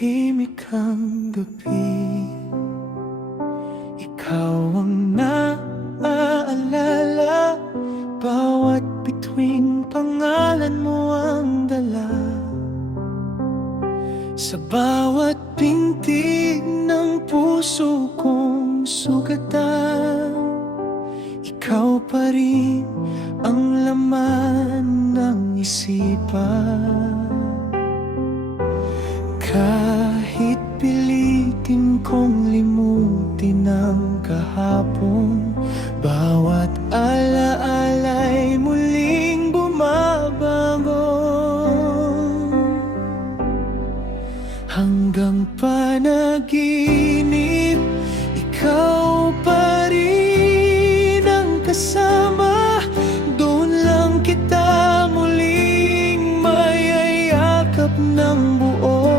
tahimik ang gabi, ikaw ang naaalala. Bawat bituing pangalan mo ang dala. Sa bawat pintig ng puso kong sugatan, ikaw pa rin ang laman ng isipan. Kahit pilitin kong limutin ang kahapon, bawat alaala'y muling bumabago. Hanggang panaginip, ikaw pa rin ang kasama. Doon lang kita muling mayayakap ng buo.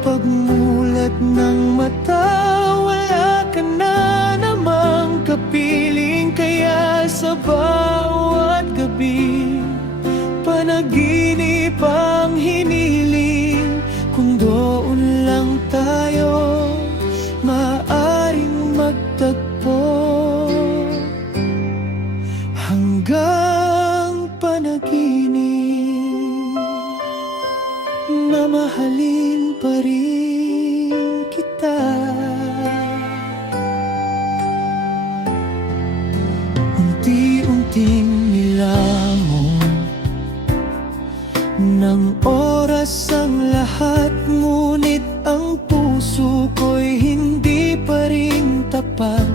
Pagmulat ng mata, wala ka na namang kapiling. Kaya sa bawat gabi, panaginip ang hiniling. Kung doon lang tayo maaaring magtagpo, hanggang panaginip, mamahalin pa rin kita. Unti-unting nilamon ng oras ang lahat, ngunit ang puso ko'y hindi pa rin tapat.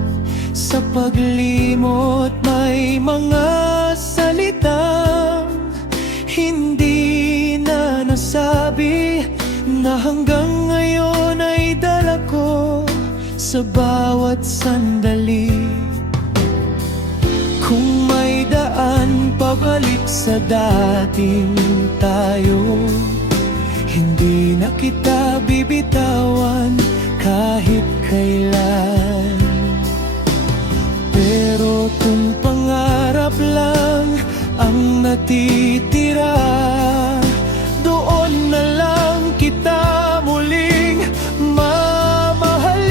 Sa paglimot may mga salitang hindi na nasabi, na hanggang ngayon ay dala ko sa bawat sandali. Kung may daan pabalik sa dating tayo, hindi na kita bibitawan kahit kailan. Pero kung pangarap lang ang natitira, doon na lang kita muling mamahalin.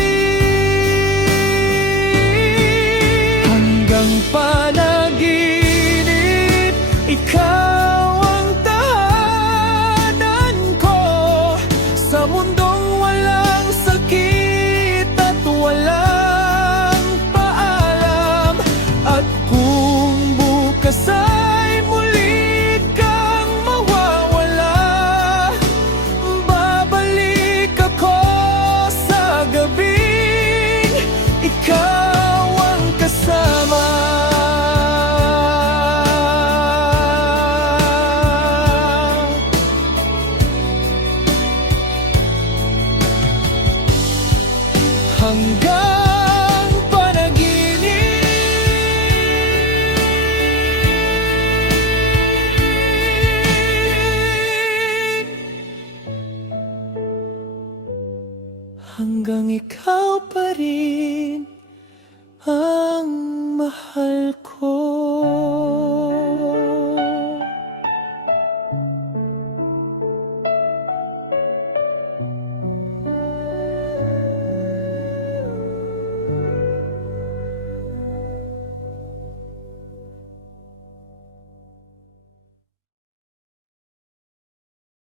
Hanggang panaginip, ikaw ang tahanan ko. Sa mundong walang sakit at walang paalam. At kung bukas ay muli kang mawawala, babalik ako sa gabing ikaw ang kasama. Hanggang panaginip, hanggang ikaw pa rin ang mahal